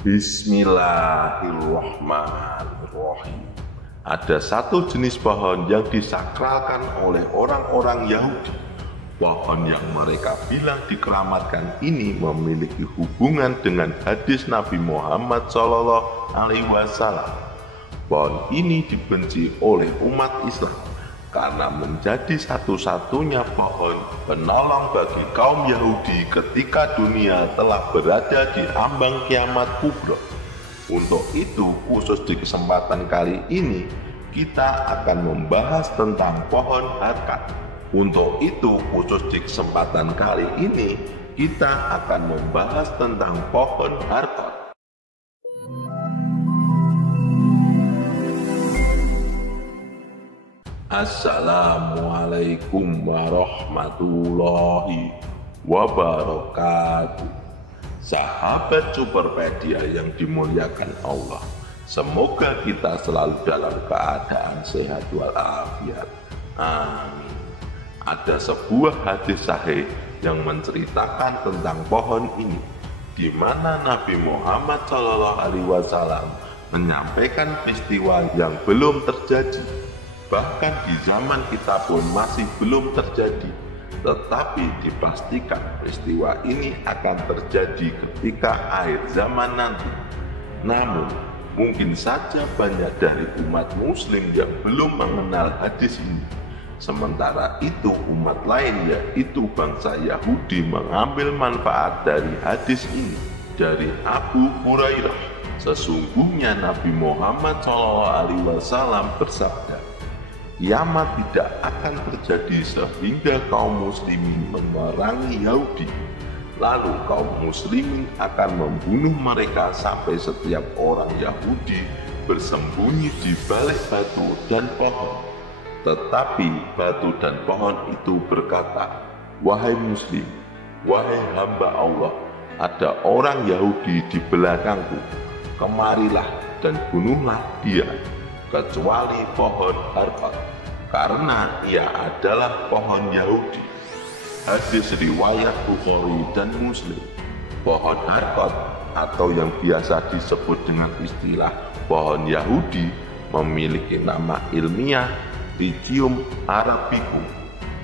Bismillahirrahmanirrahim. Ada satu jenis pohon yang disakralkan oleh orang-orang Yahudi. Pohon yang mereka bilang dikeramatkan ini memiliki hubungan dengan hadis Nabi Muhammad SAW. Pohon ini dibenci oleh umat Islam karena menjadi satu-satunya pohon penolong bagi kaum Yahudi ketika dunia telah berada di ambang kiamat kubra. Untuk itu, khusus di kesempatan kali ini, kita akan membahas tentang pohon harkat. Untuk itu, khusus di kesempatan kali ini, kita akan membahas tentang pohon harkat. Assalamualaikum warahmatullahi wabarakatuh. Sahabat Superpedia yang dimuliakan Allah, semoga kita selalu dalam keadaan sehat walafiat. Amin. Ada sebuah hadis sahih yang menceritakan tentang pohon ini, di mana Nabi Muhammad SAW menyampaikan peristiwa yang belum terjadi. Bahkan di zaman kita pun masih belum terjadi, tetapi dipastikan peristiwa ini akan terjadi ketika akhir zaman nanti. Namun, mungkin saja banyak dari umat muslim yang belum mengenal hadis ini. Sementara itu umat lain yaitu bangsa Yahudi mengambil manfaat dari hadis ini. Dari Abu Hurairah, sesungguhnya Nabi Muhammad SAW bersabda, kiamat tidak akan terjadi sehingga kaum muslimin memerangi Yahudi. Lalu kaum muslimin akan membunuh mereka sampai setiap orang Yahudi bersembunyi di balik batu dan pohon. Tetapi batu dan pohon itu berkata, "Wahai muslim, wahai hamba Allah, ada orang Yahudi di belakangku. Kemarilah dan bunuhlah dia, kecuali pohon harkat, karena ia adalah pohon Yahudi." Hadis riwayat Bukhari dan Muslim. Pohon harkat atau yang biasa disebut dengan istilah pohon Yahudi memiliki nama ilmiah Lycium arabicum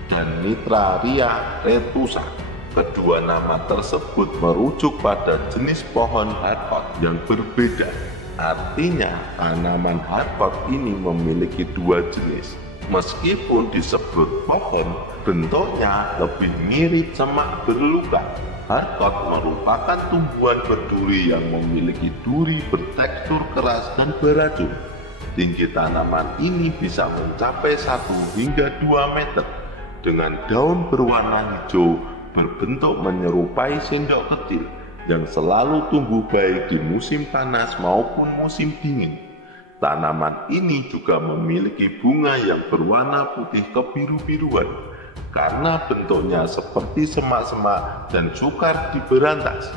dan Nitraria retusa. Kedua nama tersebut merujuk pada jenis pohon harkat yang berbeda. Artinya, tanaman harkat ini memiliki dua jenis. Meskipun disebut pohon, bentuknya lebih mirip semak berluka. Harkat merupakan tumbuhan berduri yang memiliki duri bertekstur keras dan beracun. Tinggi tanaman ini bisa mencapai 1 hingga 2 meter, dengan daun berwarna hijau berbentuk menyerupai sendok kecil yang selalu tumbuh baik di musim panas maupun musim dingin. Tanaman ini juga memiliki bunga yang berwarna putih kebiru-biruan karena bentuknya seperti semak-semak dan sukar diberantas,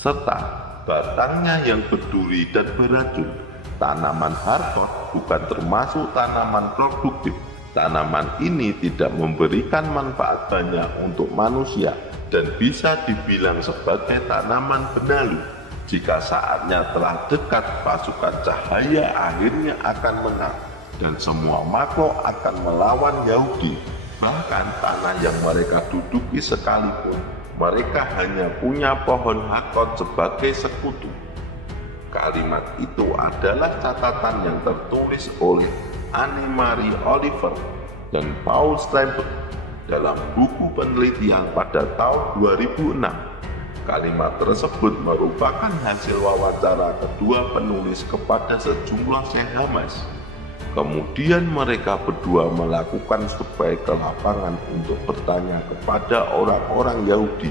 serta batangnya yang berduri dan beracun. Tanaman harkat bukan termasuk tanaman produktif. Tanaman ini tidak memberikan manfaat banyak untuk manusia dan bisa dibilang sebagai tanaman benalu. Jika saatnya telah dekat, pasukan cahaya akhirnya akan menang dan semua makhluk akan melawan Yahudi. Bahkan tanah yang mereka duduki sekalipun, mereka hanya punya pohon harkat sebagai sekutu. Kalimat itu adalah catatan yang tertulis oleh Anne Marie Oliver dan Paul Steinberg dalam buku penelitian pada tahun 2006. Kalimat tersebut merupakan hasil wawancara kedua penulis kepada sejumlah Syekh Hamas. Kemudian mereka berdua melakukan survei ke lapangan untuk bertanya kepada orang-orang Yahudi,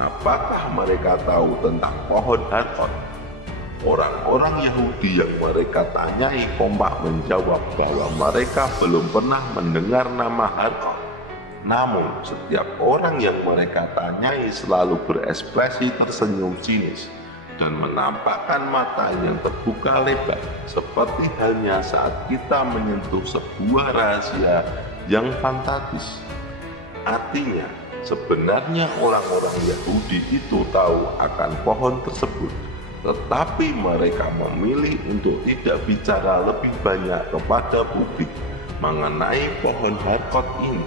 apakah mereka tahu tentang pohon harkat. Orang-orang Yahudi yang mereka tanyai kompak menjawab bahwa mereka belum pernah mendengar nama harkat. Namun, setiap orang yang mereka tanyai selalu berekspresi tersenyum sinis dan menampakkan mata yang terbuka lebar, seperti halnya saat kita menyentuh sebuah rahasia yang fantastis. Artinya, sebenarnya orang-orang Yahudi itu tahu akan pohon tersebut, Tetapi mereka memilih untuk tidak bicara lebih banyak kepada publik mengenai pohon Harkot ini.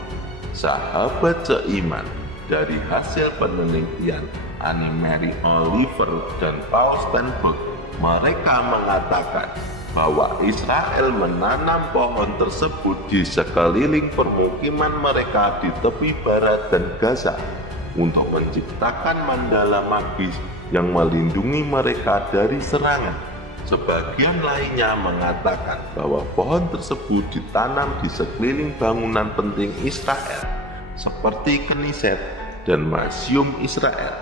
Sahabat seiman, dari hasil penelitian Anne Marie Oliver dan Paul Steinberg, mereka mengatakan bahwa Israel menanam pohon tersebut di sekeliling permukiman mereka di tepi barat dan Gaza untuk menciptakan mandala magis yang melindungi mereka dari serangan. Sebagian lainnya mengatakan bahwa pohon tersebut ditanam di sekeliling bangunan penting Israel seperti Knesset dan Museum Israel.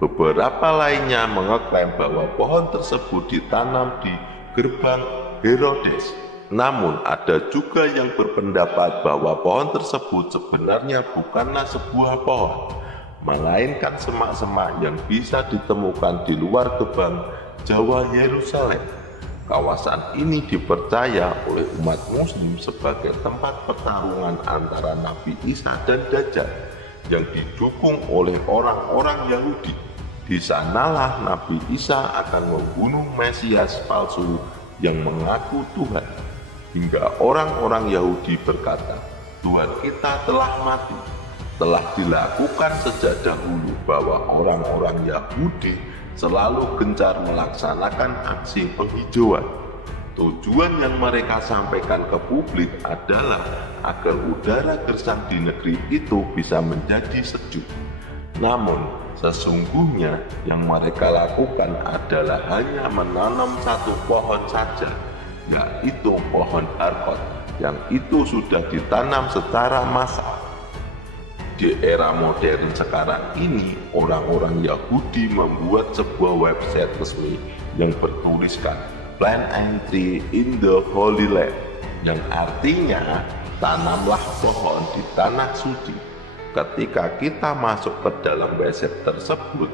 Beberapa lainnya mengeklaim bahwa pohon tersebut ditanam di gerbang Herodes. Namun ada juga yang berpendapat bahwa pohon tersebut sebenarnya bukanlah sebuah pohon, melainkan semak-semak yang bisa ditemukan di luar gerbang Jawa Yerusalem. Kawasan ini dipercaya oleh umat Muslim sebagai tempat pertarungan antara Nabi Isa dan Dajjal yang didukung oleh orang-orang Yahudi. Di sanalah Nabi Isa akan membunuh Mesias palsu yang mengaku Tuhan. Hingga orang-orang Yahudi berkata, Tuhan kita telah mati. Telah dilakukan sejak dahulu bahwa orang-orang Yahudi selalu gencar melaksanakan aksi penghijauan. Tujuan yang mereka sampaikan ke publik adalah agar udara gersang di negeri itu bisa menjadi sejuk. Namun, sesungguhnya yang mereka lakukan adalah hanya menanam satu pohon saja, yaitu pohon Harkot, yang itu sudah ditanam secara massal. Di era modern sekarang ini, orang-orang Yahudi membuat sebuah website resmi yang bertuliskan Plant a tree in the Holy Land, yang artinya tanamlah pohon di tanah suci. Ketika kita masuk ke dalam website tersebut,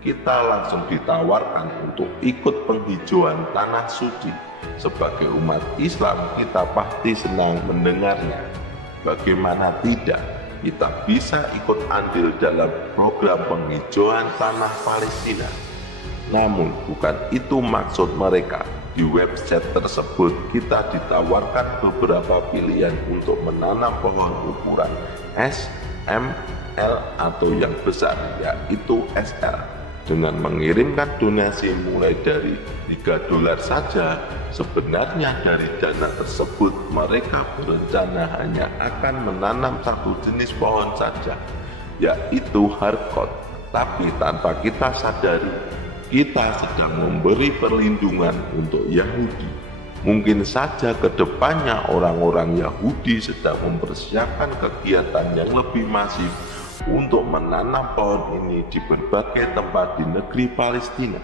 kita langsung ditawarkan untuk ikut penghijauan tanah suci. Sebagai umat Islam, kita pasti senang mendengarnya. Bagaimana tidak? Kita bisa ikut andil dalam program penghijauan tanah Palestina. Namun bukan itu maksud mereka. Di website tersebut kita ditawarkan beberapa pilihan untuk menanam pohon ukuran S, M, L atau yang besar, yaitu SL. Dengan mengirimkan donasi mulai dari $3 saja, sebenarnya dari dana tersebut mereka berencana hanya akan menanam satu jenis pohon saja, yaitu Harkot. Tapi tanpa kita sadari, kita sedang memberi perlindungan untuk Yahudi. Mungkin saja ke depannya orang-orang Yahudi sedang mempersiapkan kegiatan yang lebih masif untuk menanam pohon ini di berbagai tempat di negeri Palestina.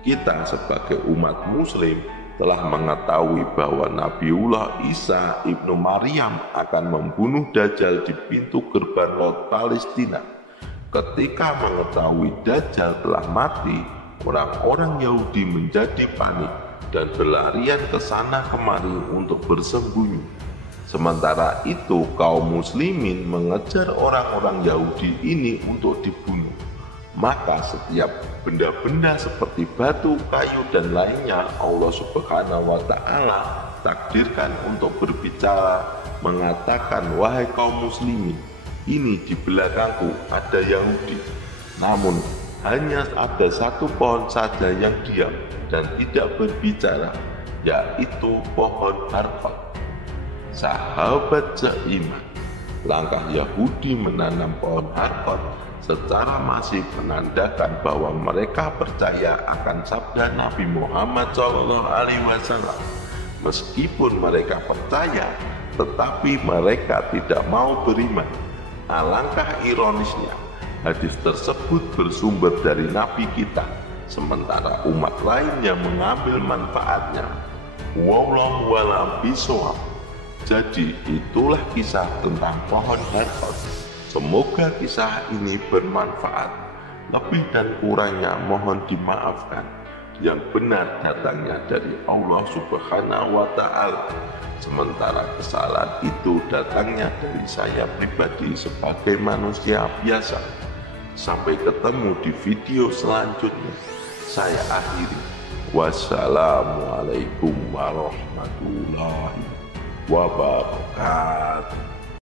Kita sebagai umat Muslim telah mengetahui bahwa Nabiullah Isa ibnu Maryam akan membunuh Dajjal di pintu gerbang laut Palestina. Ketika mengetahui Dajjal telah mati, orang-orang Yahudi menjadi panik dan berlarian ke sana kemari untuk bersembunyi. Sementara itu, kaum muslimin mengejar orang-orang Yahudi ini untuk dibunuh. Maka setiap benda-benda seperti batu, kayu, dan lainnya Allah Subhanahu wa Ta'ala takdirkan untuk berbicara, mengatakan, wahai kaum muslimin, ini di belakangku ada Yahudi. Namun hanya ada satu pohon saja yang diam dan tidak berbicara, yaitu pohon Harkot. Sahabat seiman, langkah Yahudi menanam pohon Harkot secara masif menandakan bahwa mereka percaya akan sabda Nabi Muhammad SAW. Meskipun mereka percaya, tetapi mereka tidak mau beriman. Alangkah ironisnya, hadis tersebut bersumber dari Nabi kita, sementara umat lainnya mengambil manfaatnya. Wallahu a'lam bishawab. Jadi itulah kisah tentang pohon Harkot. Semoga kisah ini bermanfaat. Lebih dan kurangnya mohon dimaafkan. Yang benar datangnya dari Allah Subhanahu wa Ta'ala, sementara kesalahan itu datangnya dari saya pribadi sebagai manusia biasa. Sampai ketemu di video selanjutnya. saya akhiri. Wassalamualaikum warahmatullahi wabarakatuh.